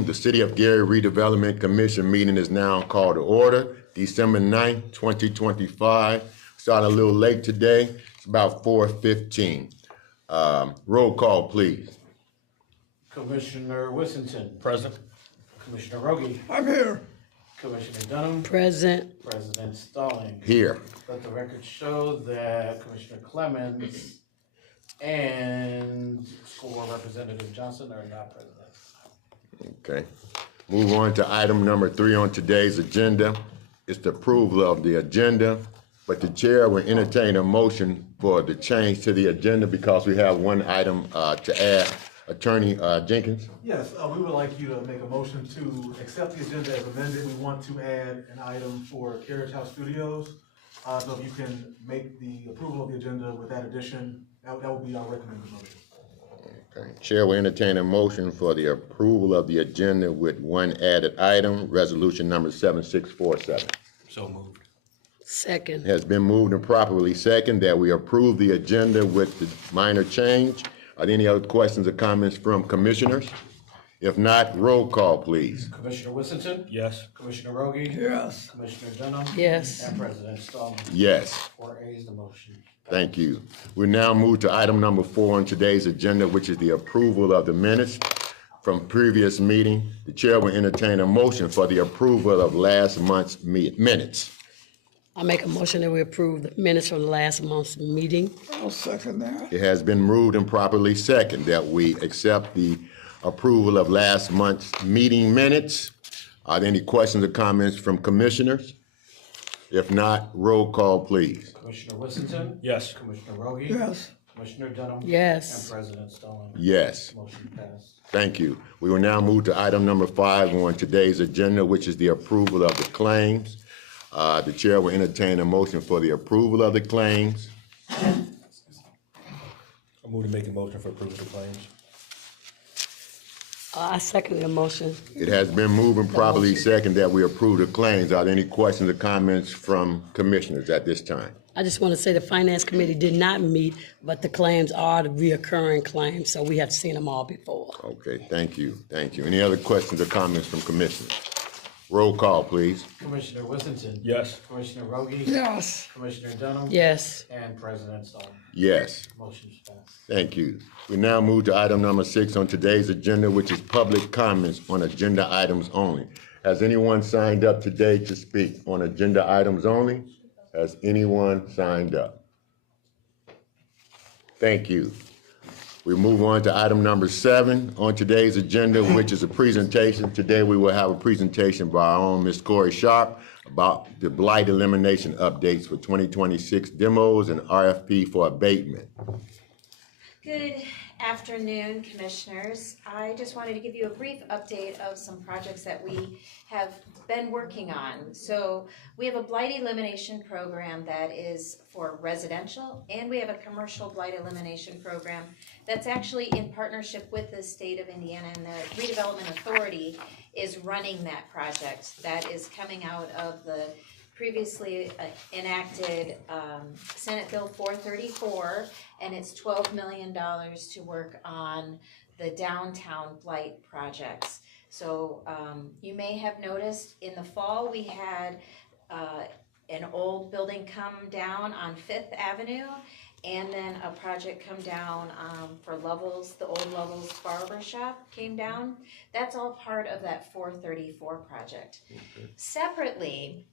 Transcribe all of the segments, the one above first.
item, the City of Gary Redevelopment Commission meeting is now called to order, December 9th, 2025. Started a little late today. It's about 4:15. Roll call, please. Commissioner Wissington. Present. Commissioner Rogie. I'm here. Commissioner Dunham. Present. President Stalling. Here. Let the record show that Commissioner Clemens and School Board Representative Johnson are not present. Okay. Move on to item number 3 on today's agenda. It's the approval of the agenda, but the chair will entertain a motion for the change to the agenda because we have one item to add. Attorney Jenkins? Yes, we would like you to make a motion to accept the agenda as amended. We want to add an item for Carriage House Studios. So if you can make the approval of the agenda with that addition, that would be our recommended motion. Okay. Chair will entertain a motion for the approval of the agenda with one added item, resolution number 7647. So moved. Second. Has been moved and properly second that we approve the agenda with the minor change. Are there any other questions or comments from commissioners? If not, roll call, please. Commissioner Wissington. Yes. Commissioner Rogie. Yes. Commissioner Dunham. Yes. And President Stalling. Yes. 4A is the motion. Thank you. We now move to item number 4 on today's agenda, which is the approval of the minutes from previous meeting. The chair will entertain a motion for the approval of last month's minutes. I make a motion that we approve the minutes from last month's meeting. I'll second that. It has been moved and properly second that we accept the approval of last month's meeting minutes. Are there any questions or comments from commissioners? If not, roll call, please. Commissioner Wissington. Yes. Commissioner Rogie. Yes. Commissioner Dunham. Yes. And President Stalling. Yes. Motion passed. Thank you. We will now move to item number 5 on today's agenda, which is the approval of the claims. The chair will entertain a motion for the approval of the claims. I move to make a motion for approval of the claims. I second the motion. It has been moved and properly second that we approve the claims. Are there any questions or comments from commissioners at this time? I just want to say the Finance Committee did not meet, but the claims are the reoccurring claims, so we have seen them all before. Okay, thank you, thank you. Any other questions or comments from commissioners? Roll call, please. Commissioner Wissington. Yes. Commissioner Rogie. Yes. Commissioner Dunham. Yes. And President Stalling. Yes, Motion's passed. thank you. We now move to item number 6 on today's agenda, which is public comments on agenda items only. Has anyone signed up today to speak on agenda items only? Has anyone signed up? Thank you. We move on to item number 7 on today's agenda, which is a presentation. Today we will have a presentation by our own Ms. Corey Sharp about the blight elimination updates for 2026 demos and RFP for abatement. Good afternoon, commissioners. I just wanted to give you a brief update of some projects that we have been working on. So we have a blight elimination program that is for residential, and we have a commercial blight elimination program that's actually in partnership with the state of Indiana, and the Redevelopment Authority is running that project. That is coming out of the previously enacted Senate Bill 434, and it's $12 million to work on the downtown blight projects. So you may have noticed in the fall we had an old building come down on 5th Avenue, and then a project come down for Lovell's, the old Lovell's Barber Shop came down. That's all part of that 434 project. Separately,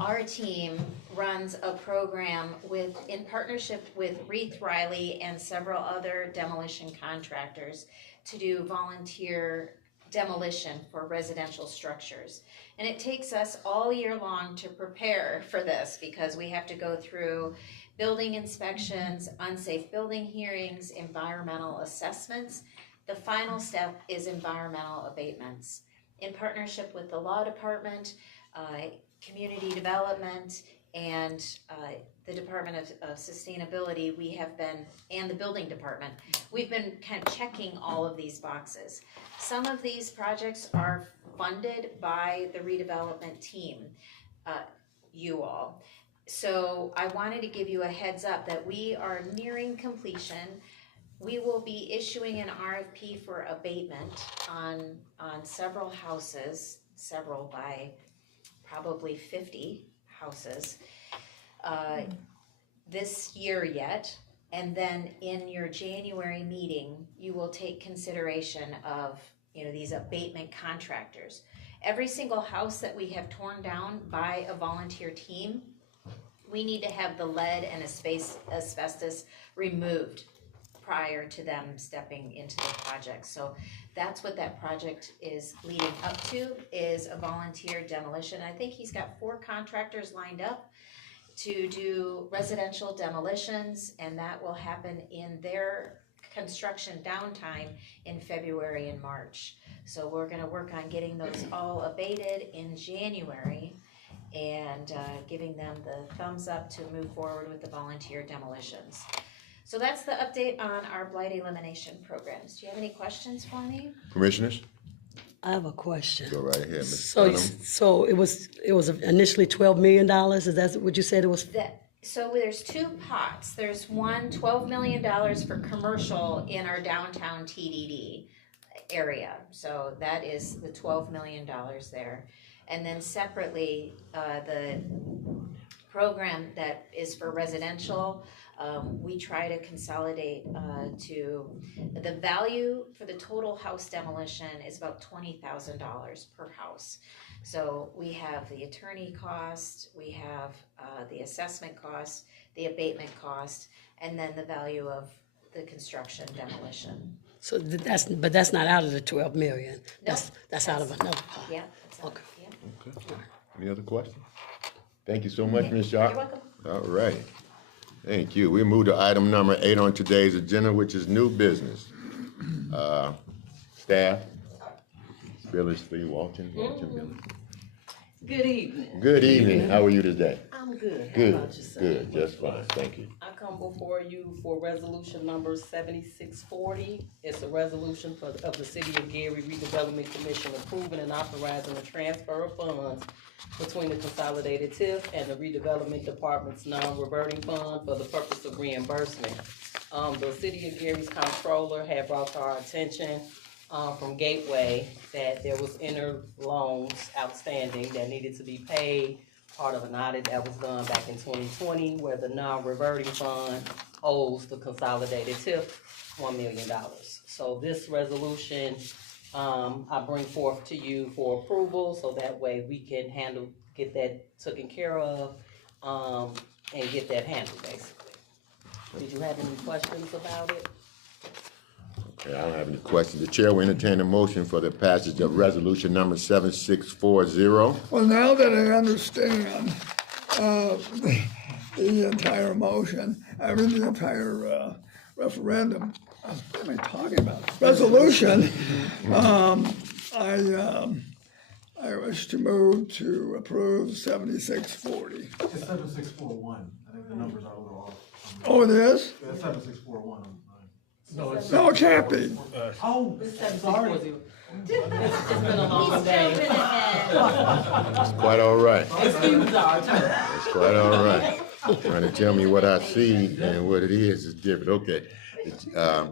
our team runs a program in partnership with Reith Riley and several other demolition contractors to do volunteer demolition for residential structures. And it takes us all year long to prepare for this because we have to go through building inspections, unsafe building hearings, environmental assessments. The final step is environmental abatements. In partnership with the law department, community development, and the Department of Sustainability, we have been, and the building department, we've been kind of checking all of these boxes. Some of these projects are funded by the redevelopment team, you all. So I wanted to give you a heads up that we are nearing completion we will be issuing an RFP for abatement on several houses, several by probably 50 houses, this year yet. And then in your January meeting, you will take consideration of, these abatement contractors. Every single house that we have torn down by a volunteer team, we need to have the lead and asbestos removed prior to them stepping into the project. So that's what that project is leading up to, is a volunteer demolition. I think he's got 4 contractors lined up to do residential demolitions, and that will happen in their construction downtime in February and March. So we're gonna work on getting those all abated in January and giving them the thumbs up to move forward with the volunteer demolitions. So that's the update on our blight elimination programs. Do you have any questions for me? Commissioners, I have a question. go right ahead, Ms. So, Dunham. so it was initially $12 million? Is that what you said it was? So there's 2 pots. There's one $12 million for commercial in our downtown TDD area. So that is the $12 million there. And then separately, the program that is for residential, we try to consolidate to the value for the total house demolition is about $20,000 per house. So we have the attorney cost, we have the assessment cost, the abatement cost, and then the value of the construction demolition. So but that's not out of the 12 million. That's out of another pot. Yeah. That's all, Okay. yeah. Okay. Any other questions? Thank you so much, Ms. Sharp. You're welcome. All right. Thank you. We move to item number 8 on today's agenda, which is new business. Staff. Billy Lee Walton. Billy. Good evening. Good evening. How are you today? I'm good. How Good. about yourself? Good. Just fine. Thank you. I come before you for resolution number 7640. It's a resolution of the City of Gary Redevelopment Commission approving and authorizing the transfer of funds between the Consolidated TIF and the Redevelopment Department's non-reverting fund for the purpose of reimbursement. The City of Gary's comptroller had brought to our attention from Gateway that there was inter loans outstanding that needed to be paid, part of an audit that was done back in 2020 where the non-reverting fund owes the Consolidated TIF $1 million. So this resolution I bring forth to you for approval so that way we can get that taken care of and get that handled basically. Did you have any questions about it? Okay, I don't have any questions. The chair will entertain a motion for the passage of resolution number 7640. Well, now that I understand the entire motion, the entire referendum, what am I talking about? Resolution, I wish to move to approve 7640. It's 7641. I think the numbers are a little off. Oh, it is? Yeah, 7641. No, it's No, it can't be. Oh, It's sorry. 7640. It's been a long He's day. jumping ahead. It's quite all right. Excuse our turn. It's quite all right. Trying to tell me what I see and what it is different. Okay. I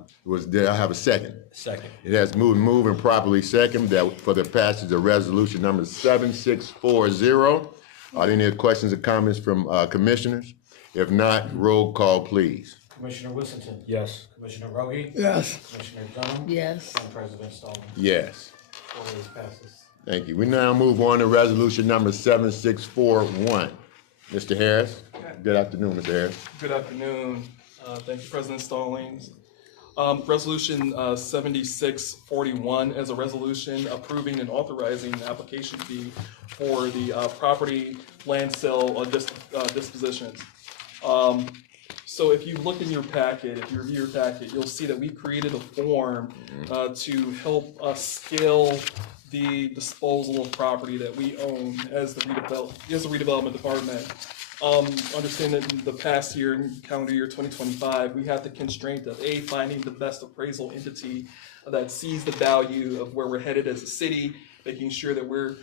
have a second? Second. It has moved and properly second that for the passage of resolution number 7640. Are there any questions or comments from commissioners? If not, roll call, please. Commissioner Whittington. Yes. Commissioner Rogie. Yes. Commissioner Dunham. Yes. And President Stallman. Yes. 4 ayes passes. Thank you. We now move on to resolution number 7641. Mr. Harris. Good afternoon, Mr. Harris. Good afternoon. Thank you, President Stallings. Resolution 7641 is a resolution approving and authorizing the application fee for the property land sale dispositions. So if you look in your packet, if you review your packet, you'll see that we created a form to help us scale the disposal of property that we own as the redevelopment department. Understand that in the past year, in calendar year 2025, we had the constraint of finding the best appraisal entity that sees the value of where we're headed as a city, making sure that we're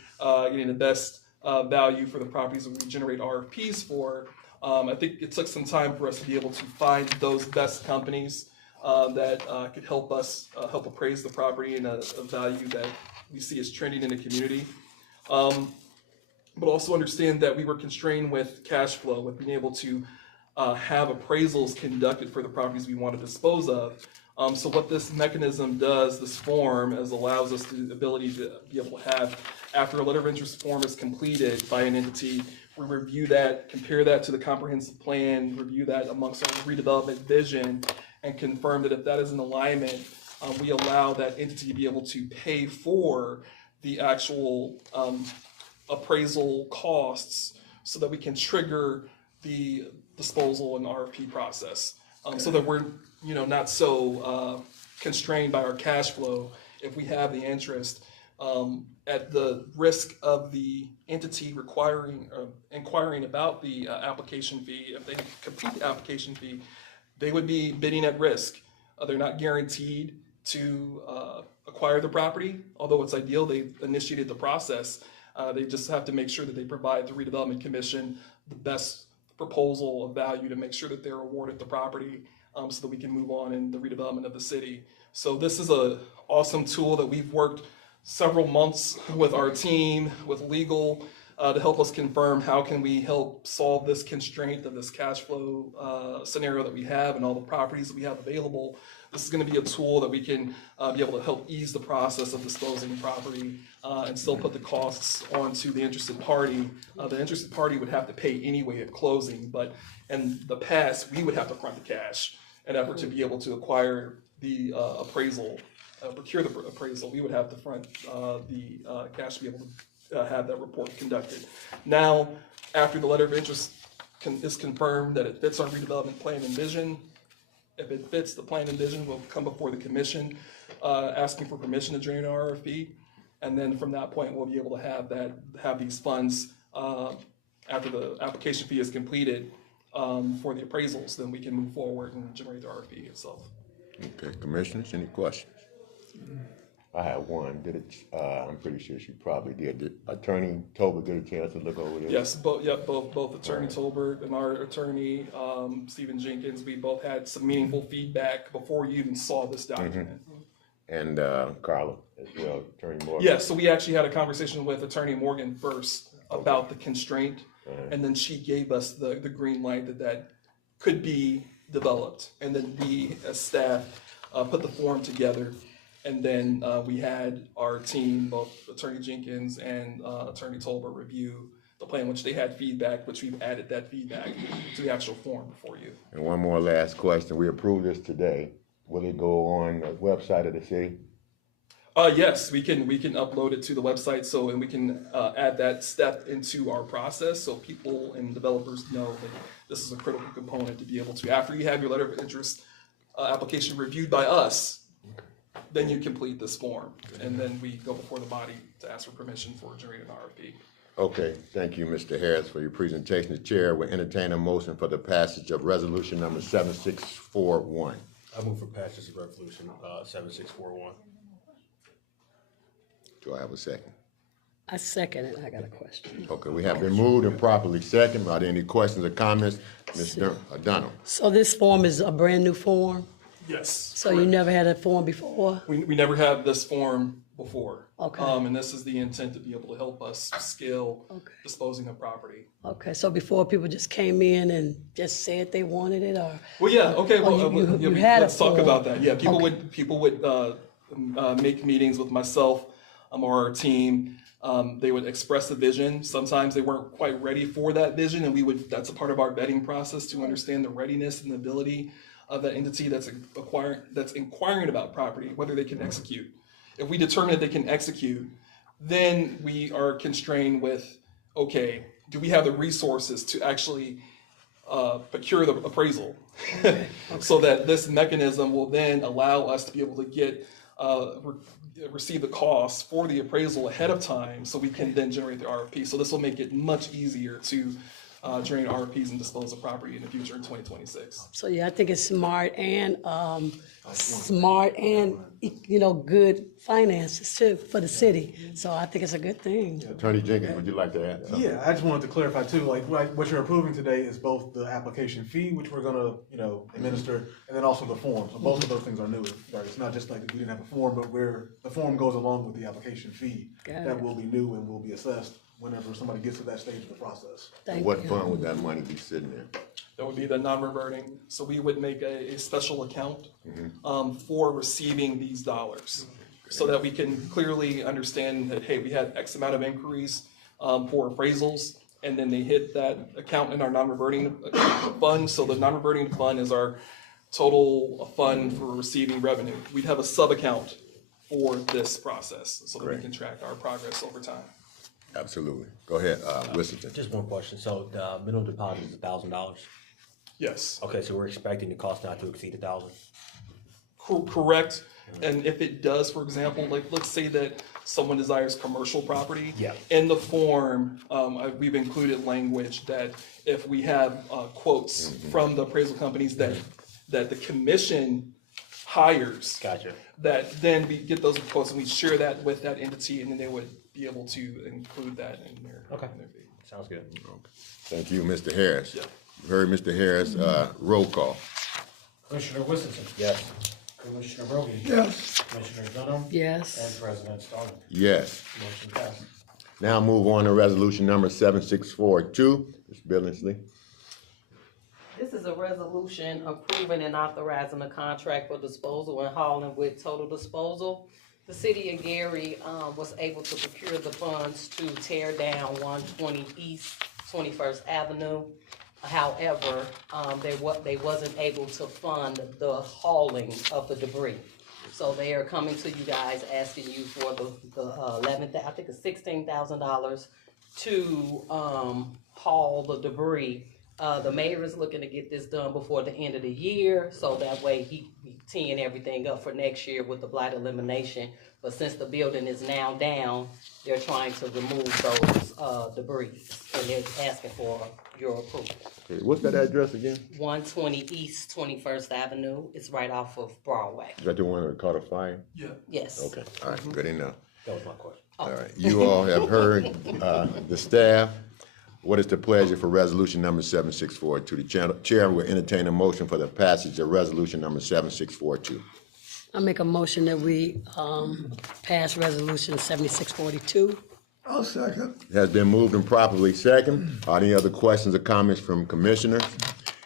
getting the best value for the properties that we generate RFPs for. I think it took some time for us to be able to find those best companies that could help us help appraise the property and a value that we see as trending in the community. But also understand that we were constrained with cash flow, with being able to have appraisals conducted for the properties we want to dispose of. So what this mechanism does, this form, is allows us the ability to be able to have, after a letter of interest form is completed by an entity, we review that, compare that to the comprehensive plan, review that amongst our redevelopment vision, and confirm that if that is in alignment, we allow that entity to be able to pay for the actual appraisal costs so that we can trigger the disposal and RFP process. So that we're, not so constrained by our cash flow if we have the interest, at the risk of the entity inquiring about the application fee. If they complete the application fee, they would be bidding at risk. They're not guaranteed to acquire the property, although it's ideal they initiated the process. They just have to make sure that they provide the Redevelopment Commission the best proposal of value to make sure that they're awarded the property, so that we can move on in the redevelopment of the city. So this is an awesome tool that we've worked several months with our team, with legal, to help us confirm how can we help solve this constraint of this cash flow scenario that we have and all the properties that we have available. This is going to be a tool that we can be able to help ease the process of disposing of property and still put the costs onto the interested party. The interested party would have to pay anyway at closing, but in the past, we would have to front the cash in effort to be able to acquire the appraisal, procure the appraisal. We would have to front the cash to be able to have that report conducted. Now, after the letter of interest is confirmed that it fits our redevelopment plan and vision, if it fits the plan and vision, we'll come before the commission asking for permission to generate an RFP. And then from that point, we'll be able to have these funds after the application fee is completed for the appraisals. Then we can move forward and generate the RFP itself. Okay, commissioners, any questions? I have one. I'm pretty sure she probably did. Did Attorney Tolbert get a chance to look over this? Yes, both Attorney Tolbert and our attorney, Stephen Jenkins, we both had some meaningful feedback before you even saw this document. And Carla as well, Attorney Morgan? Yes, so we actually had a conversation with Attorney Morgan first about the constraint, and then she gave us the green light that could be developed. And then we, as staff, put the form together. And then we had our team, both Attorney Jenkins and Attorney Tolbert, review the plan, which they had feedback, which we've added that feedback to the actual form before you. And one more last question. We approved this today. Will it go on the website of the city? Yes, we can upload it to the website, and we can add that step into our process so people and developers know that this is a critical component to be able to, after you have your letter of interest application reviewed by us, then you complete this form, and then we go before the body to ask for permission for generating an RFP. Okay, thank you, Mr. Harris, for your presentation. The chair will entertain a motion for the passage of resolution number 7641. I move for passage of resolution 7641. Do I have a second? I second it. I got a question. Okay, we have been moved and properly second. Are there any questions or comments? Ms. O'Donnell? So this form is a brand new form? Yes. So you never had a form before? We never had this form before. Okay. And this is the intent to be able to help us scale disposing of property. Okay, so before people just came in and just said they wanted it, or? Well, yeah, okay, well, you had let's a talk form. about that. Yeah, people would make meetings with myself or our team. They would express the vision. Sometimes they weren't quite ready for that vision, and that's a part of our vetting process to understand the readiness and the ability of that entity that's inquiring about property, whether they can execute. If we determine that they can execute, then we are constrained with, okay, do we have the resources to actually procure the appraisal? So that this mechanism will then allow us to be able to get receive the costs for the appraisal ahead of time, so we can then generate the RFP. So this will make it much easier to during RFPs and dispose of property in the future in 2026. So yeah, I think it's smart and, good finances too for the city. So I think it's a good thing. Attorney Jenkins, would you like to add something? Yeah, I just wanted to clarify too, like what you're approving today is both the application fee, which we're gonna, administer, and then also the form. So both of those things are new. Right? It's not just like we didn't have a form, but the form goes along with the application fee. Got That it. will be new and will be assessed whenever somebody gets to that stage of the process. Thank What you. fund would that money be sitting in? That would be the non-reverting. So we would make a special account for receiving these dollars so that we can clearly understand that, hey, we had X amount of inquiries for appraisals, and then they hit that account in our non-reverting fund. So the non-reverting fund is our total fund for receiving revenue. We'd have a sub-account for this process so that we Great. can track our progress over time. Absolutely. Go ahead, Whistleton. Just one question. So the minimum deposit is $1,000. Yes. Okay, so we're expecting the cost not to exceed 1,000. Correct. And if it does, for example, like let's say that someone desires commercial property. Yeah. In the form, we've included language that if we have quotes from the appraisal companies that the commission hires, Gotcha. that then we get those quotes and we share that with that entity, and then they would be able to include that in their. Okay. in their fee. Sounds good. Thank you, Mr. Harris. Yeah. You heard Mr. Harris, roll call. Commissioner Whittington. Yes. Commissioner Roby. Yes, Commissioner Dunham. Yes. And President Stallings. Yes. Motion passes. Now move on to resolution number 7642. Ms. Billingsley. This is a resolution approving and authorizing a contract for disposal and hauling with Total Disposal. The city of Gary, was able to procure the funds to tear down 120 East 21st Avenue. However, they wasn't able to fund the hauling of the debris. So they are coming to you guys asking you for the I think it's $16,000 to, haul the debris. The mayor is looking to get this done before the end of the year, so that way he teeing everything up for next year with the blight elimination. But since the building is now down, they're trying to remove those, debris, and they're asking for your approval. Okay, what's that address again? 120 East 21st Avenue, it's right off of Broadway. Is that the one that caught a fire? Yeah. Yes. Okay, all right, good enough. That was my question. All right, you all have heard the staff. What is the pleasure for resolution number 7642? The chair will entertain a motion for the passage of resolution number 7642. I make a motion that we, pass resolution 7642. I'll second. It has been moved and properly second. Are there any other questions or comments from commissioners?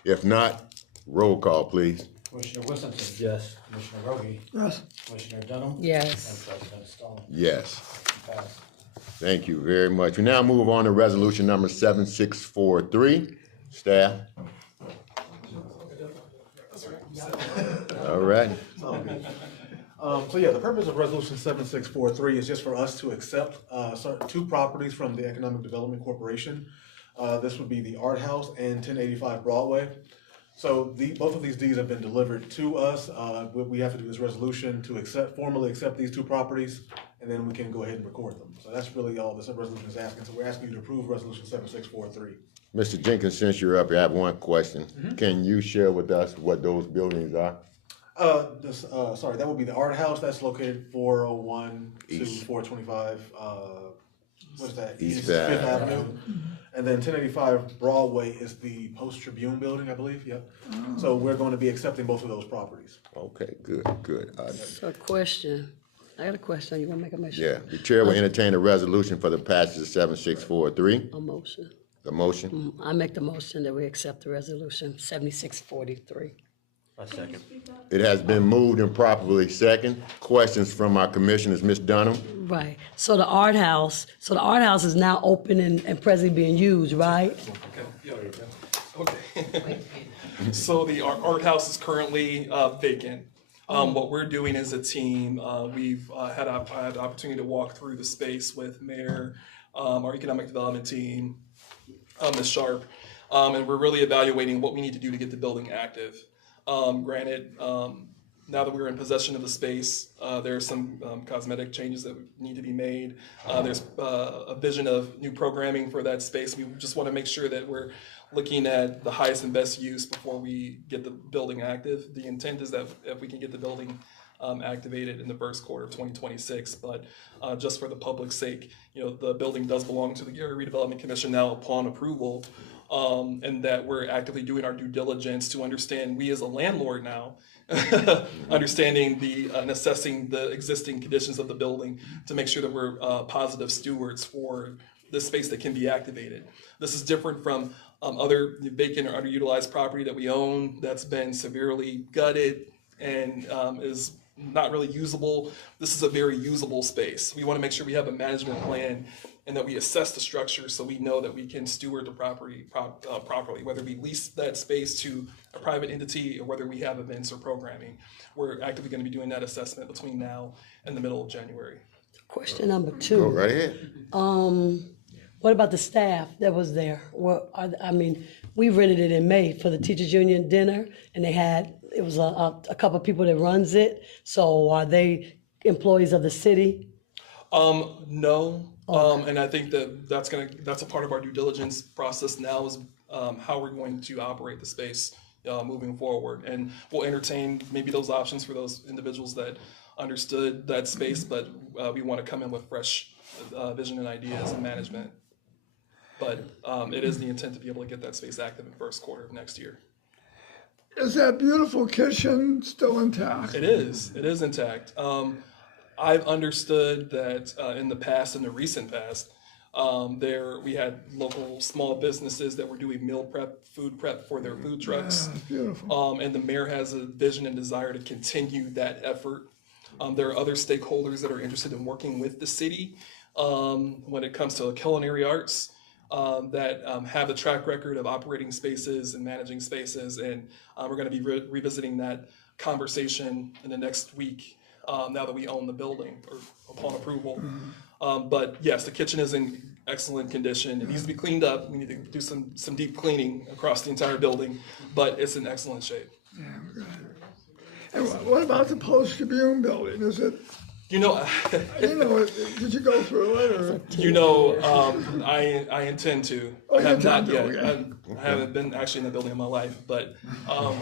If not, roll call, please. Commissioner Whittington. Yes. Commissioner Roby. Yes, Commissioner Dunham. Yes. And President Stallings. Yes. Motion passes. Thank you very much. We now move on to resolution number 7643. Staff. All right. So yeah, the purpose of resolution 7643 is just for us to accept, two properties from the Economic Development Corporation. This would be the Art House and 1085 Broadway. So both of these deeds have been delivered to us. What we have to do is resolution to formally accept these two properties, and then we can go ahead and record them. So that's really all this resolution is asking. So we're asking you to approve resolution 7643. Mr. Jenkins, since you're up here, I have one question. Can you share with us what those buildings are? That would be the Art House. That's located 401 to East. 425, what is that? East Fifth Ave. Avenue. And then 1085 Broadway is the Post Tribune building, I believe, yep. So we're going to be accepting both of those properties. Okay, good, good. So a question. I got a question. You wanna make a motion? Yeah, the chair will entertain a resolution for the passage of 7643. A motion. The motion. I make the motion that we accept the resolution 7643. A second. It has been moved and properly second. Questions from our commissioners, Ms. Dunham? Right. So the art house is now open and presently being used, right? Okay, yeah. Okay. So the art house is currently vacant. What we're doing as a team, we've had the opportunity to walk through the space with Mayor, our economic development team, Ms. Sharp, and we're really evaluating what we need to do to get the building active. Granted, now that we're in possession of the space, there are some cosmetic changes that need to be made. There's a vision of new programming for that space. We just want to make sure that we're looking at the highest and best use before we get the building active. The intent is that if we can get the building activated in the first quarter of 2026, but just for the public's sake, the building does belong to the Gary Redevelopment Commission now upon approval, and that we're actively doing our due diligence to understand, we as a landlord now, understanding and assessing the existing conditions of the building to make sure that we're positive stewards for the space that can be activated. This is different from other vacant or underutilized property that we own that's been severely gutted and is not really usable. This is a very usable space. We want to make sure we have a management plan and that we assess the structure so we know that we can steward the property properly, whether we lease that space to a private entity or whether we have events or programming. We're actively going to be doing that assessment between now and the middle of January. Question number Go 2. right ahead. What about the staff that was there? We rented it in May for the teachers union dinner, and it was a couple of people that runs it. So are they employees of the city? No. And I think that's a part of our due diligence process now is how we're going to operate the space moving forward. And we'll entertain maybe those options for those individuals that understood that space, but we want to come in with fresh vision and ideas and management. But it is the intent to be able to get that space active in the first quarter of next year. Is that beautiful kitchen still intact? It is intact. I've understood that in the recent past, we had local small businesses that were doing meal prep, food prep for their food trucks. Beautiful. And the mayor has a vision and desire to continue that effort. There are other stakeholders that are interested in working with the city when it comes to culinary arts that have a track record of operating spaces and managing spaces. And we're going to be revisiting that conversation in the next week now that we own the building or upon approval. But yes, the kitchen is in excellent condition. It needs to be cleaned up. We need to do some deep cleaning across the entire building, but it's in excellent shape. Yeah, good. And what about the Post-Tribune building? Is it, did you go through it or? I intend to. Oh, I have you not intend yet. to, okay. I haven't been actually in the building in my life, but I'm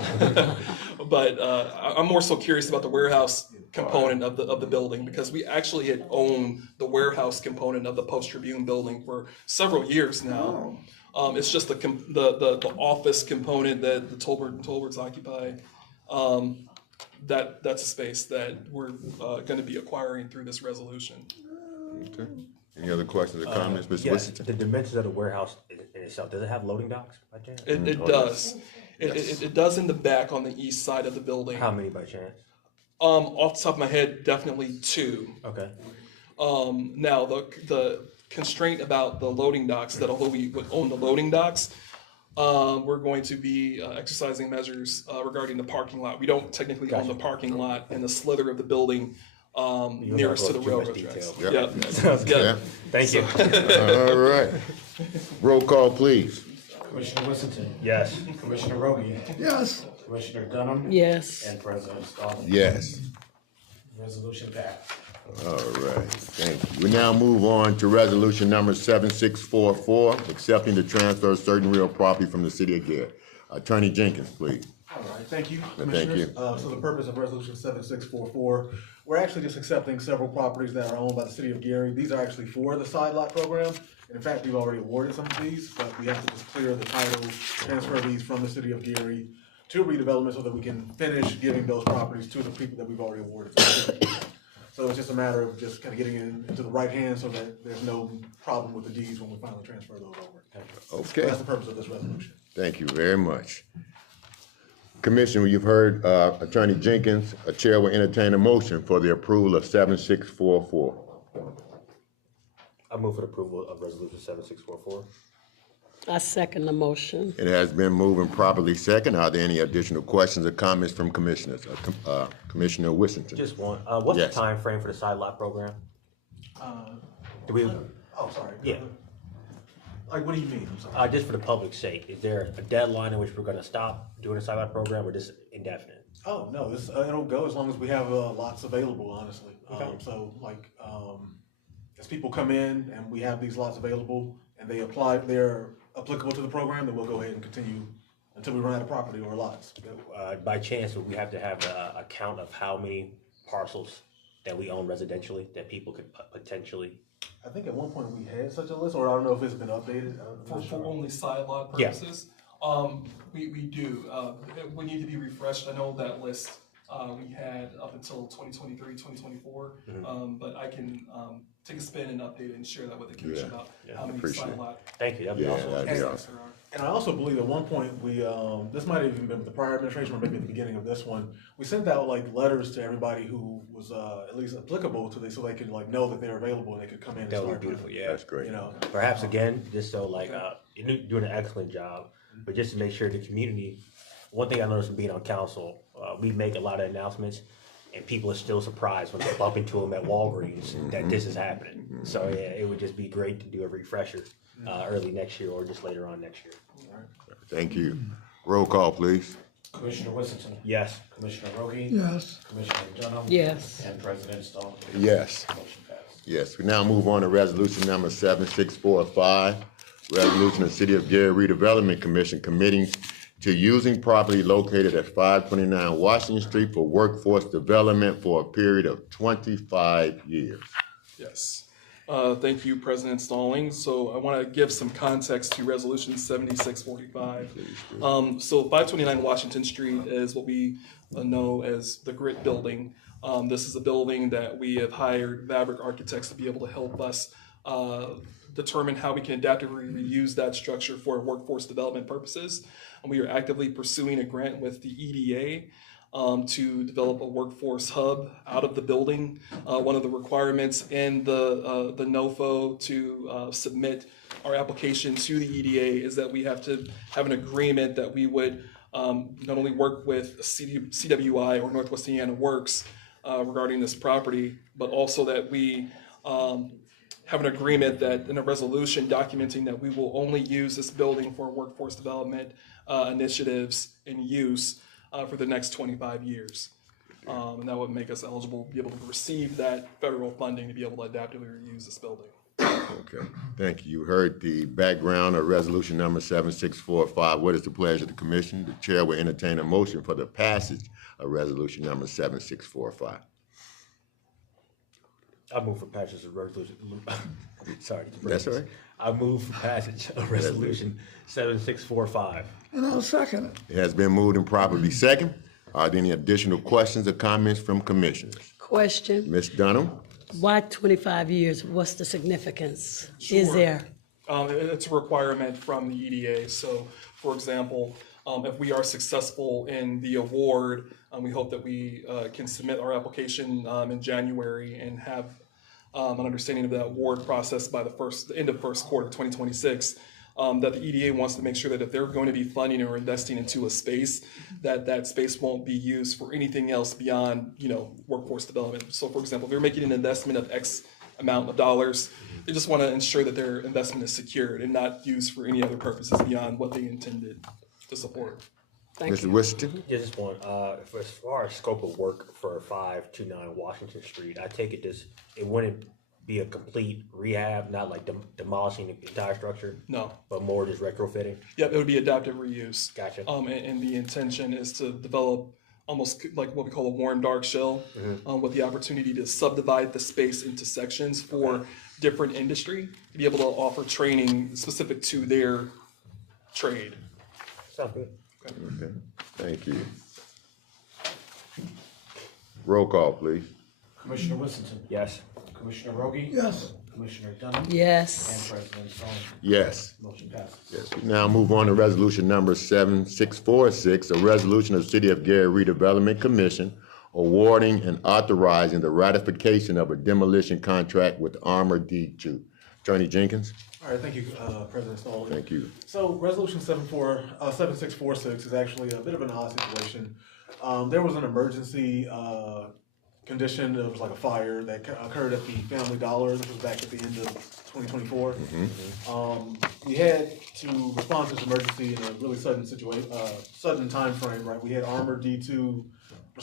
more so curious about the warehouse component of the building because we actually had owned the warehouse component of the Post-Tribune building for several years now. It's just the office component that the Tolberts occupy. That's a space that we're going to be acquiring through this resolution. Okay. Any other questions or comments, Mr. Yes, Wishington? the dimensions of the warehouse in itself, does it have loading docks by chance? It does. It does in the back on the east side of the building. How many by chance? Off the top of my head, definitely 2. Okay. Now the constraint about the loading docks that although we would own the loading docks, we're going to be exercising measures regarding the parking lot. We don't technically own the parking lot in the slither of the building nearest to the railroad tracks. Yep. Sounds good. Yeah. Thank you. All right. Roll call, please. Commissioner Whittington. Yes. Commissioner Roby. Yes. Commissioner Dunham. Yes. And President Stallings. Yes. Resolution passed. All right, thank you. We now move on to resolution number 7644, accepting the transfer of certain real property from the city of Gary. Attorney Jenkins, please. All right, thank you, Thank you. Commissioners. So the purpose of resolution 7644, we're actually just accepting several properties that are owned by the city of Gary. These are actually for the side lot program. And in fact, we've already awarded some of these, but we have to just clear the title, transfer these from the city of Gary to redevelopment so that we can finish giving those properties to the people that we've already awarded. So it's just a matter of just kind of getting it into the right hands so that there's no problem with the deeds when we finally transfer those over. Okay, That's the purpose of this resolution. thank you very much. Commissioner, you've heard Attorney Jenkins. A chair will entertain a motion for the approval of 7644. I move for the approval of resolution 7644. I second the motion. It has been moved and properly second. Are there any additional questions or comments from commissioners? Commissioner Wishington. Just one. What's Yes. the time frame for the side lot program? Do we? Oh, sorry. Yeah. Like, what do you mean? I'm sorry. Just for the public's sake, is there a deadline in which we're going to stop doing a side lot program, or just indefinite? Oh, no, this, it'll go as long as we have, lots available, honestly. So like, as people come in and we have these lots available and they apply, they're applicable to the program, then we'll go ahead and continue until we run out of property or lots. By chance, would we have to have a count of how many parcels that we own residentially that people could potentially? I think at one point we had such a list, or I don't know if it's been updated. I'm For not sure. only side lot Yeah. purposes. We do, we need to be refreshed, I know that list, we had up until 2023, 2024. But I can, take a spin and update it and share that with the commission Yeah. about Yeah, how many appreciate side it. lot. Thank you, that'd be Yeah, awesome. that'd be assets awesome. there are. And I also believe at one point we, this might have even been with the prior administration or maybe at the beginning of this one, we sent out like letters to everybody who was, at least applicable to this, so they could like know that they're available and they could come in and That would start. be beautiful, yeah. That's great. You know, Perhaps again, just so like, you're doing an excellent job, but just to make sure the community, one thing I noticed from being on council, we make a lot of announcements and people are still surprised when they bump into them at Walgreens that this is happening. So yeah, it would just be great to do a refresher, early next year or just later on next year. Thank you. Roll call, please. Commissioner Whittington, Yes. Commissioner Rogie, Yes. Commissioner Dunham. Yes. And President Stallings. Yes. Motion passed. Yes, we now move on to resolution number 7645, resolution of City of Gary Redevelopment Commission committing to using property located at 529 Washington Street for workforce development for a period of 25 years. Yes. Thank you, President Stallings. So I want to give some context to Resolution 7645. So 529 Washington Street is what we know as the Grit Building. This is a building that we have hired Maverick Architects to be able to help us determine how we can adaptively reuse that structure for workforce development purposes. And we are actively pursuing a grant with the EDA to develop a workforce hub out of the building. One of the requirements in the NOFO to submit our application to the EDA is that we have to have an agreement that we would not only work with CWI or Northwest Indiana Works regarding this property, but also that we have an agreement that in a resolution documenting that we will only use this building for workforce development initiatives and use for the next 25 years. And that would make us eligible to be able to receive that federal funding to be able to adaptively reuse this building. Okay, thank you. You heard the background of resolution number 7645. What is the pleasure of the commission? The chair will entertain a motion for the passage of resolution number 7645. I move for passage of resolution, sorry. That's all right. I move for passage of resolution 7645. And I'll second it. It has been moved and properly second. Are there any additional questions or comments from commissioners? Question, Ms. Dunham? why 25 years? What's the significance? Is Sure. there? It's a requirement from the EDA. So, for example, if we are successful in the award, we hope that we can submit our application in January and have an understanding of that award process by the end of first quarter 2026. That the EDA wants to make sure that if they're going to be funding or investing into a space, that space won't be used for anything else beyond, workforce development. So, for example, if they're making an investment of X amount of dollars, they just want to ensure that their investment is secured and not used for any other purposes beyond what they intended to support. Thank Mr. you. Wishington? Just one, as far as scope of work for 529 Washington Street, I take it it wouldn't be a complete rehab, not like demolishing the entire structure, No. but more just retrofitting? Yep, it would be adaptive reuse. Gotcha. And the intention is to develop almost like what we call a warm dark shell, with the opportunity to subdivide the space into sections for different industry to be able to offer training specific to their trade. Sounds good. Okay, thank you. Roll call, please. Commissioner Whittington, Yes. Commissioner Rogie. Yes. Commissioner Dunham. And Yes. President Stallings. Yes. Motion passes. Yes, we now move on to resolution number 7646, a resolution of City of Gary Redevelopment Commission awarding and authorizing the ratification of a demolition contract with Armor D2. Attorney Jenkins? All right, thank you, President Stallings. Thank you. So resolution 7646 is actually a bit of an odd situation. There was an emergency, condition, it was like a fire that occurred at the Family Dollar. This was back at the end of 2024. We had to respond to this emergency in a really sudden situation, sudden time frame, right? We had Armor D2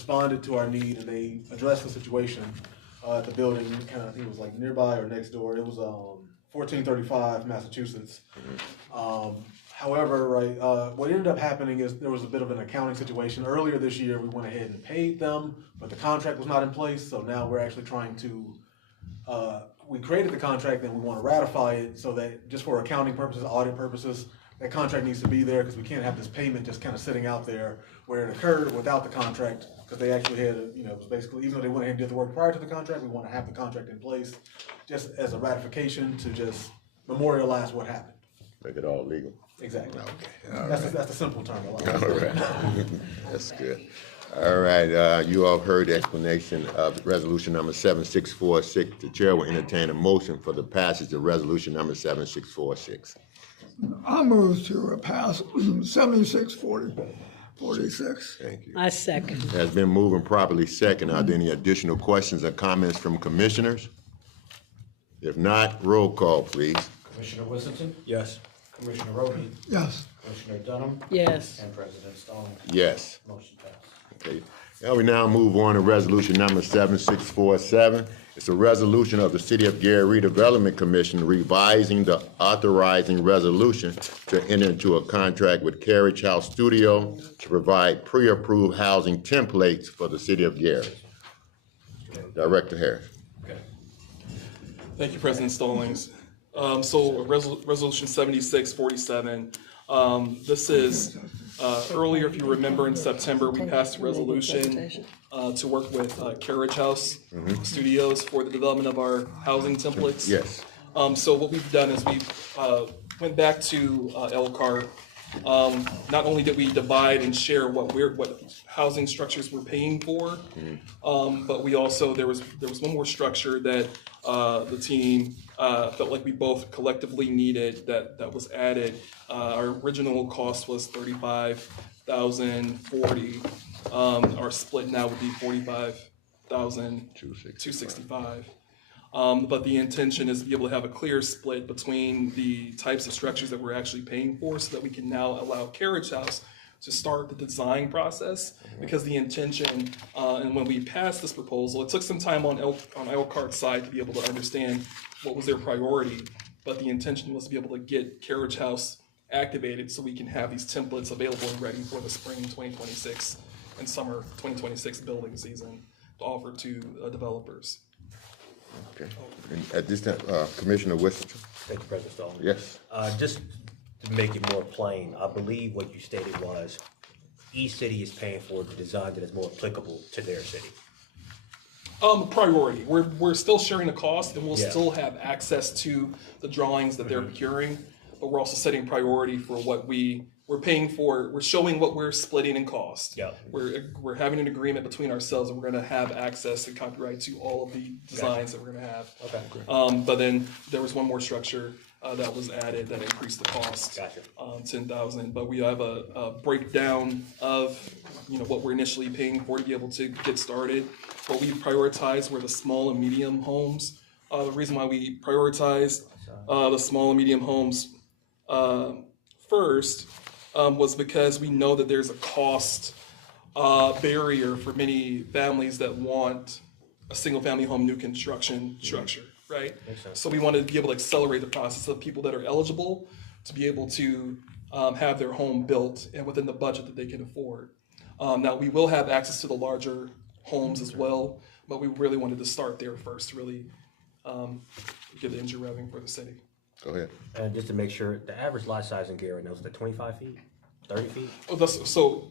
responded to our need and they addressed the situation at the building, kind of, I think it was like nearby or next door. It was 1435 Massachusetts. However, right, what ended up happening is there was a bit of an accounting situation. Earlier this year, we went ahead and paid them, but the contract was not in place. So now we're actually trying to, we created the contract and we want to ratify it so that just for accounting purposes, audit purposes, that contract needs to be there because we can't have this payment just kind of sitting out there where it occurred without the contract. Because they actually had, it was basically, even though they went ahead and did the work prior to the contract, we want to have the contract in place just as a ratification to just memorialize what happened. Make it all legal. Exactly. Okay, all That's right. the simple term. All right, that's good. All right, you all heard the explanation of resolution number 7646. The chair will entertain a motion for the passage of resolution number 7646. I'll move to pass 7646. Thank you. I second. Has been moved and properly second. Are there any additional questions or comments from commissioners? If not, roll call, please. Commissioner Whittington, Yes. Commissioner Roby, Yes. Commissioner Dunham, Yes. and President Stallings. Yes. Motion passed. Okay. Now we move on to resolution number 7647. It's a resolution of the City of Gary Redevelopment Commission revising the authorizing resolution to enter into a contract with Carriage House Studio to provide pre-approved housing templates for the City of Gary. Director Harris. Thank you, President Stallings. So resolution 7647, this is, earlier, if you remember, in September, we passed a resolution to work with Carriage House Studios for the development of our housing templates. Yes. So what we've done is we've went back to Elkhart. Not only did we divide and share what housing structures we're paying for, but we also there was one more structure that the team felt like we both collectively needed that was added. Our original cost was $35,040. Our split now would be $45,265. But the intention is to be able to have a clear split between the types of structures that we're actually paying for so that we can now allow Carriage House to start the design process. Because the intention, and when we passed this proposal, it took some time on Elkhart's side to be able to understand what was their priority. But the intention was to be able to get Carriage House activated so we can have these templates available and ready for the spring 2026 and summer 2026 building season to offer to developers. Okay. And at this time, Commissioner Whittington. Thank you, President Stallings. Yes. Just to make it more plain, I believe what you stated was each city is paying for the design that is more applicable to their city. Priority. We're still sharing the cost and we'll Yeah. still have access to the drawings that they're procuring, but we're also setting priority for what we're paying for. We're showing what we're splitting in cost. Yeah. We're having an agreement between ourselves and we're gonna have access and copyright to all of the designs that we're gonna have. Okay. But then there was one more structure that was added that increased the cost. Gotcha. 10,000, but we have a breakdown of, what we're initially paying for to be able to get started. What we prioritized were the small and medium homes. The reason why we prioritized the small and medium homes first was because we know that there's a cost barrier for many families that want a single family home new construction structure, right? So we wanted to be able to accelerate the process of people that are eligible to be able to have their home built and within the budget that they can afford. Now, we will have access to the larger homes as well, but we really wanted to start there first to really get the engine revving for the city. Go ahead. And just to make sure, the average lot size in Gary, was the 25 feet, 30 feet? Oh, so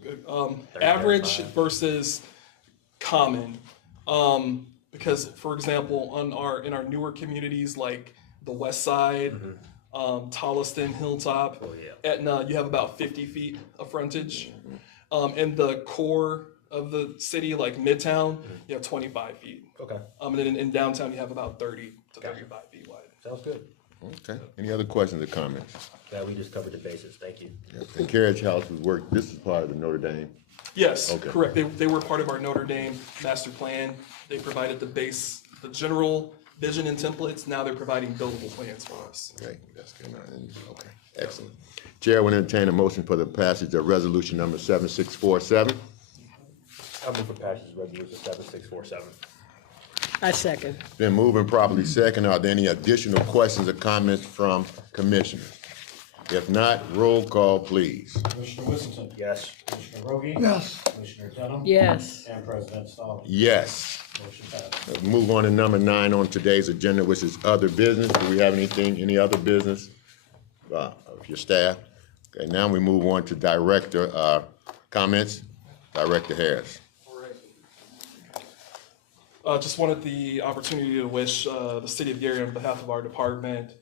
average 35. versus common, because for example, in our newer communities like the West Side, Tolliston, Hilltop, Etna, you have about 50 feet of frontage. In the core of the city, like Midtown, you have 25 feet. Okay. And then in downtown, you have about 30 to 35 feet wide. Sounds good. Okay. Any other questions or comments? Glad we just covered the bases. Thank you. And Carriage House was work. This is part of the Notre Dame. Yes, Okay. correct. They were part of our Notre Dame master plan. They provided the general vision and templates. Now they're providing buildable plans for us. Okay, that's good. Okay, excellent. Chair will entertain a motion for the passage of resolution number 7647. I'll move for passage of resolution 7647. I second. Been moving properly second. Are there any additional questions or comments from commissioners? If not, roll call, please. Commissioner Whittington. Yes. Commissioner Rogie. Yes. Commissioner Dunham. Yes. And President Stallings. Yes. Motion passed. Let's move on to number 9 on today's agenda, which is other business. Do we have any other business of your staff? Okay, now we move on to director comments. Director Harris. Just wanted the opportunity to wish the city of Gary on behalf of our department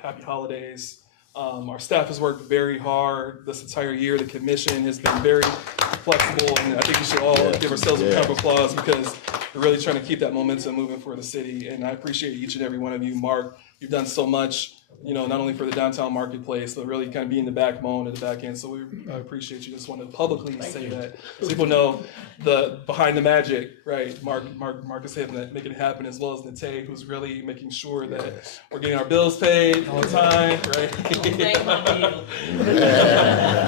happy holidays. Our staff has worked very hard this entire year. The commission has been very flexible, and I think we should all give ourselves a round of applause because we're really trying to keep that momentum moving for the city. And I appreciate each and every one of you. Mark, you've done so much, not only for the downtown marketplace, but really kind of being the backbone at the back end. So I appreciate you. Just want to publicly say that so people know the behind the magic, right? Marcus Haven making it happen, as well as Nate, who's really making sure that we're getting our bills paid on time, right?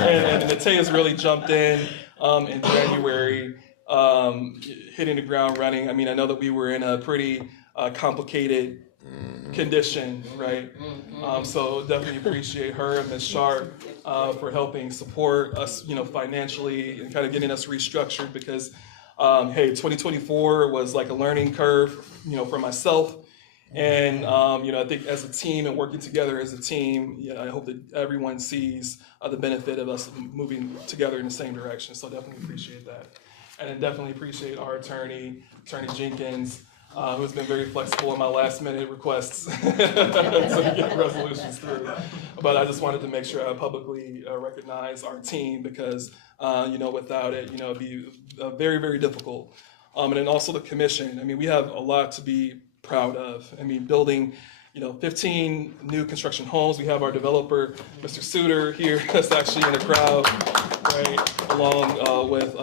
and Nate has really jumped in January, hitting the ground running. I mean, I know that we were in a pretty complicated condition, right? So definitely appreciate her and Ms. Sharp for helping support us, financially and kind of getting us restructured because, hey, 2024 was like a learning curve, for myself. And, I think as a team and working together as a team, I hope that everyone sees the benefit of us moving together in the same direction. So definitely appreciate that. And then definitely appreciate our Attorney Jenkins, who has been very flexible in my last minute requests to get resolutions through. But I just wanted to make sure I publicly recognize our team because, without it, it'd be very, very difficult. And then also the commission. I mean, we have a lot to be proud of. I mean, building, 15 new construction homes. We have our developer, Mr. Suter, here that's actually in the crowd, right? Along with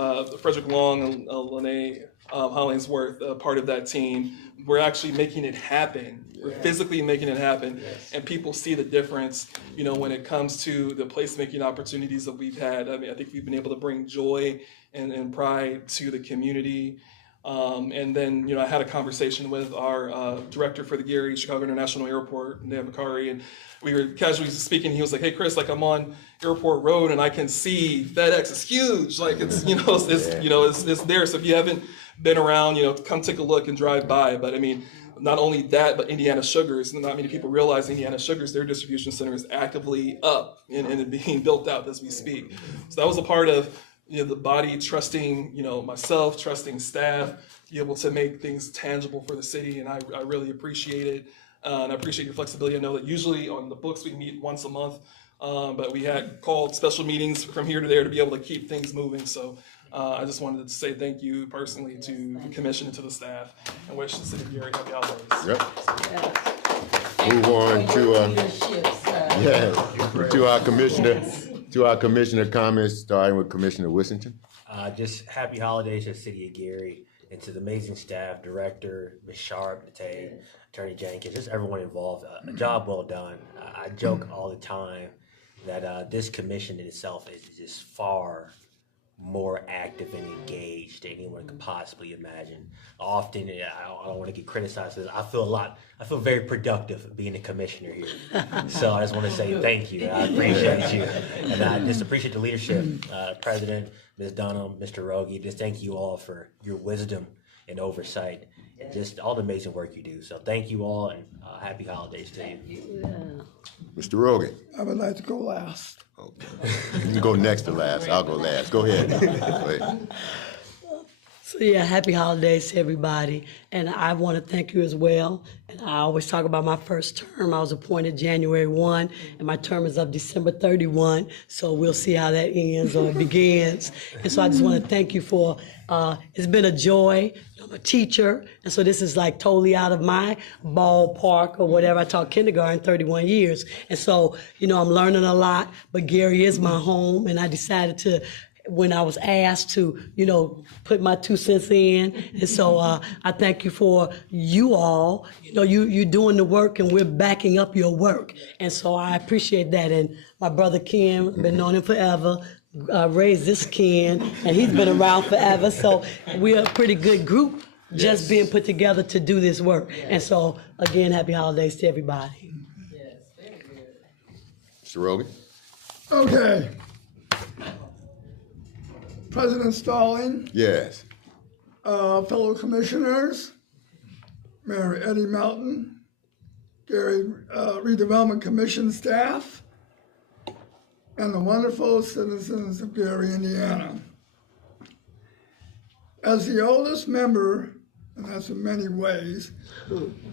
Frederick Long and Lene Hollingsworth, part of that team. We're actually making it happen. We're physically making it happen. And people see the difference, when it comes to the placemaking opportunities that we've had. I mean, I think we've been able to bring joy and pride to the community. And then, I had a conversation with our director for the Gary Chicago International Airport, Dan Bakari, and we were casually speaking. He was like, "Hey, Chris, like I'm on Airport Road and I can see FedEx is huge. Like it's, it's there. So if you haven't been around, come take a look and drive by." But I mean, not only that, but Indiana Sugars, not many people realize Indiana Sugars, their distribution center is actively up and being built out as we speak. So that was a part of the body trusting, myself, trusting staff, be able to make things tangible for the city, and I really appreciate it. And I appreciate your flexibility. I know that usually on the books we meet once a month, but we had called special meetings from here to there to be able to keep things moving. So I just wanted to say thank you personally to the commission and to the staff, and wish the city of Gary happy holidays. Yep. Move on to our commissioner comments, starting with Commissioner Whittington. Just happy holidays to the city of Gary and to the amazing staff, director, Ms. Sharp, Nate, Attorney Jenkins, just everyone involved. A job well done. I joke all the time that this commission in itself is just far more active and engaged than anyone could possibly imagine. Often, I don't want to get criticized. I feel very productive being a commissioner here. So I just want to say thank you. I appreciate you. And I just appreciate the leadership, President, Ms. Dunham, Mr. Rogie. Just thank you all for your wisdom and oversight and just all the amazing work you do. So thank you all, and happy holidays to you. Mr. Rogan. I would like to go last. Okay. You can go next to last. I'll go last. Go ahead. Go ahead. So yeah, happy holidays to everybody. And I want to thank you as well. And I always talk about my first term. I was appointed January 1, and my term is up December 31. So we'll see how that ends or begins. And so I just want to thank you for, it's been a joy. I'm a teacher, and so this is like totally out of my ballpark or whatever. I taught kindergarten 31 years. And so, I'm learning a lot, but Gary is my home, and I decided to, when I was asked to, put my 2 cents in. And so I thank you for you all. You're doing the work and we're backing up your work. And so I appreciate that. And my brother Ken, been knowing him forever, raised this kid, and he's been around forever. So we're a pretty good group, just being put together to do this work. And so again, happy holidays to everybody. Yes, very good. Mr. Rogan? Okay. President Stalling, Yes. fellow commissioners, Mayor Eddie Melton, Gary Redevelopment Commission staff, and the wonderful citizens of Gary, Indiana. As the oldest member, and that's in many ways,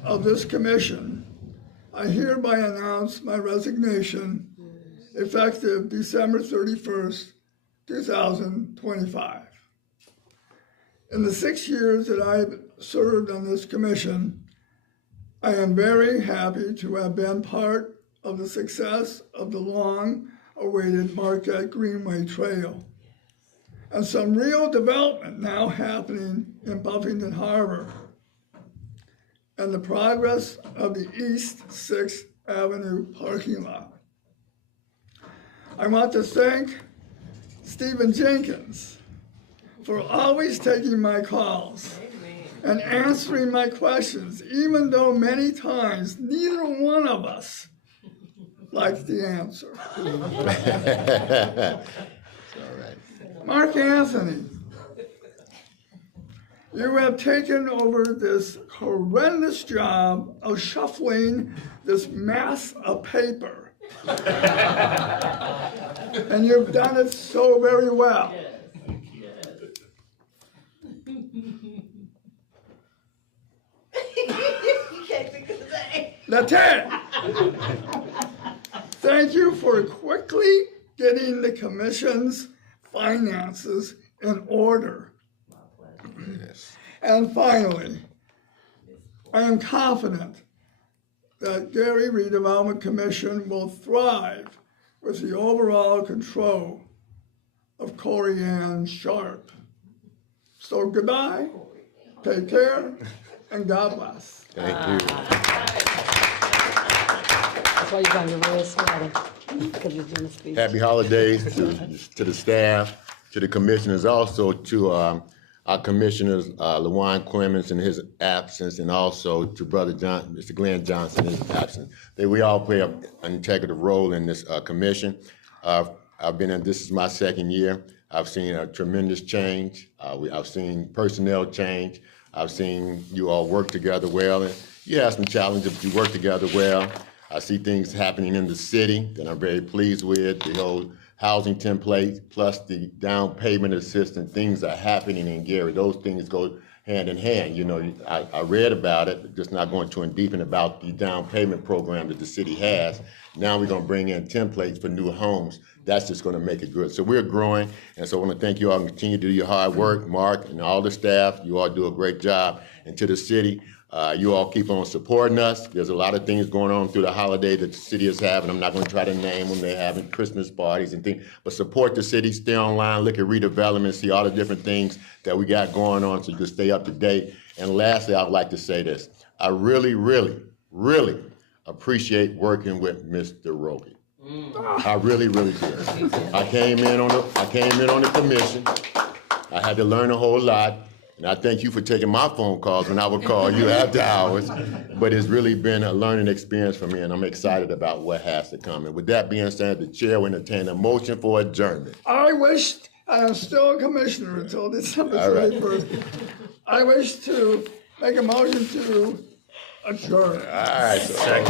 of this commission, I hereby announce my resignation effective December 31st, 2025. In the 6 years that I've served on this commission, I am very happy to have been part of the success of the long-awaited Marquette Greenway Trail and some real development now happening in Buffington Harbor and the progress of the East 6th Avenue parking lot. I want to thank Stephen Jenkins for always taking my calls and answering my questions, even though many times neither one of us likes the answer. It's all right. Mark Anthony, you have taken over this horrendous job of shuffling this mass of paper. And you've done it so very well. You can't think of the name. Lieutenant, thank you for quickly getting the commission's finances in order. Yes. And finally, I am confident that Gary Redevelopment Commission will thrive with the overall control of Corey Ann Sharp. So goodbye, take care, and God bless. Thank you. That's why you got your red sweater, because you're doing a speech. Happy holidays to the staff, to the commissioners, also to our commissioners, LaJuan Clemens in his absence, and also to Brother John, Mr. Glenn Johnson in his absence. We all play an integrative role in this commission. I've been in, this is my second year. I've seen a tremendous change. I've seen personnel change. I've seen you all work together well. And you have some challenges, but you work together well. I see things happening in the city that I'm very pleased with. The whole housing template plus the down payment assistance, things are happening in Gary. Those things go hand in hand. You know, I read about it, just not going too in deep about the down payment program that the city has. Now we're gonna bring in templates for new homes. That's just gonna make it good. So we're growing, and so I wanna thank you all and continue to do your hard work. Mark and all the staff, you all do a great job. And to the city, you all keep on supporting us. There's a lot of things going on through the holiday that the city is having. I'm not going to try to name them. They're having Christmas parties and things. But support the city. Stay online. Look at redevelopment. See all the different things that we got going on so you can stay up to date. And lastly, I'd like to say this. I really, really, really appreciate working with Mr. Roby. I really, really do. I came in on the commission. I had to learn a whole lot. And I thank you for taking my phone calls when I would call you after hours. But it's really been a learning experience for me, and I'm excited about what has to come. And with that being said, the chair will entertain a motion for adjournment. I wish, I am still a commissioner until December All right. 31st. I wish to make a motion to adjourn. All right. So,